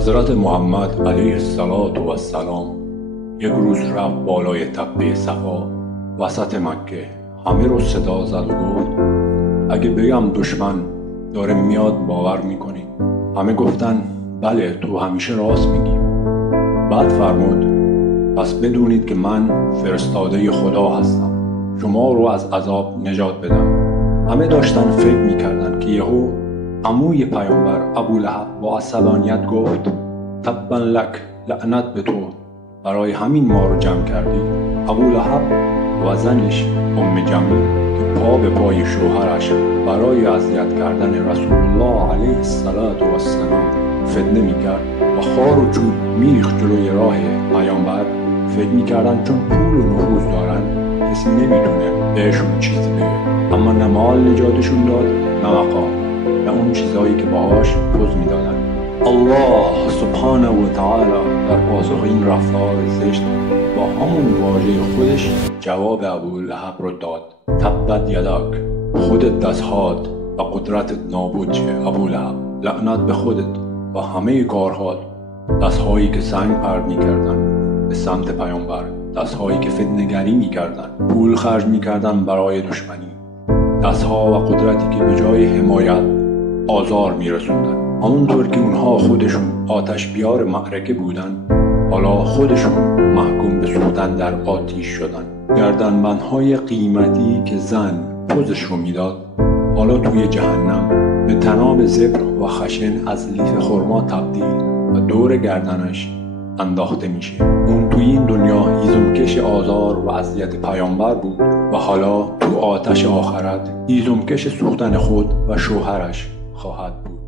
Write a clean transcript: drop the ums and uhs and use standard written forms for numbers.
حضرت محمد علیه السلام یک روز رفت بالای تپه صفا وسط مکه. همه رو صدا زد و گفت اگه بگم دشمن داره میاد باور میکنی؟ همه گفتن بله تو همیشه راست میگی. بعد فرمود پس بدونید که من فرستاده خدا هستم، شما رو از عذاب نجات بدم. همه داشتن فکر میکردن که یهو عموی پیامبر ابولهب با عصبانیت گفت تبا لک، لعنت به تو، برای همین ما رو جمع کردی؟ ابولهب و زنش جمیل که پا به پای شوهرش برای اذیت کردن رسول الله علیه السلام فتنه میکرد و خار و چوب میریخت جلوی راه پیامبر، فکر میکردن چون پول و نفوذ دارن کسی نمیتونه بهشون چیزی بگه. اما نه مال نجاتشون داد، نه مقام، نه اون چیزایی که باهاش پوز میدادن. الله سبحانه و تعالی در پاسخ این رفتار زشت با همون واژه خودش جواب ابولهب رو داد. تبت یدک، خودت دستهات و قدرتت نابود چه ابولهب، لعنت به خودت و همه کارهات. دستهایی که سنگ پرد میکردن به سمت پیامبر، دستهایی که فتنه‌گری میکردن، پول خرج میکردن برای دشمنی، دستها و قدرتی که به جای حمایت آزار میرسوندن. همونطور که اونها خودشون آتش بیار معرکه بودن، حالا خودشون محکوم به سوختن در آتیش شدن. گردنبندهای قیمتی که زن پوزش رو میداد، حالا توی جهنم به طناب زبر و خشن از لیف خرما تبدیل و دور گردنش انداخته میشه. اون توی این دنیا هیزمکش آزار و اذیت پیامبر بود و حالا تو آتش آخرت هیزمکش سوختن خود و شوهرش خواهد بود.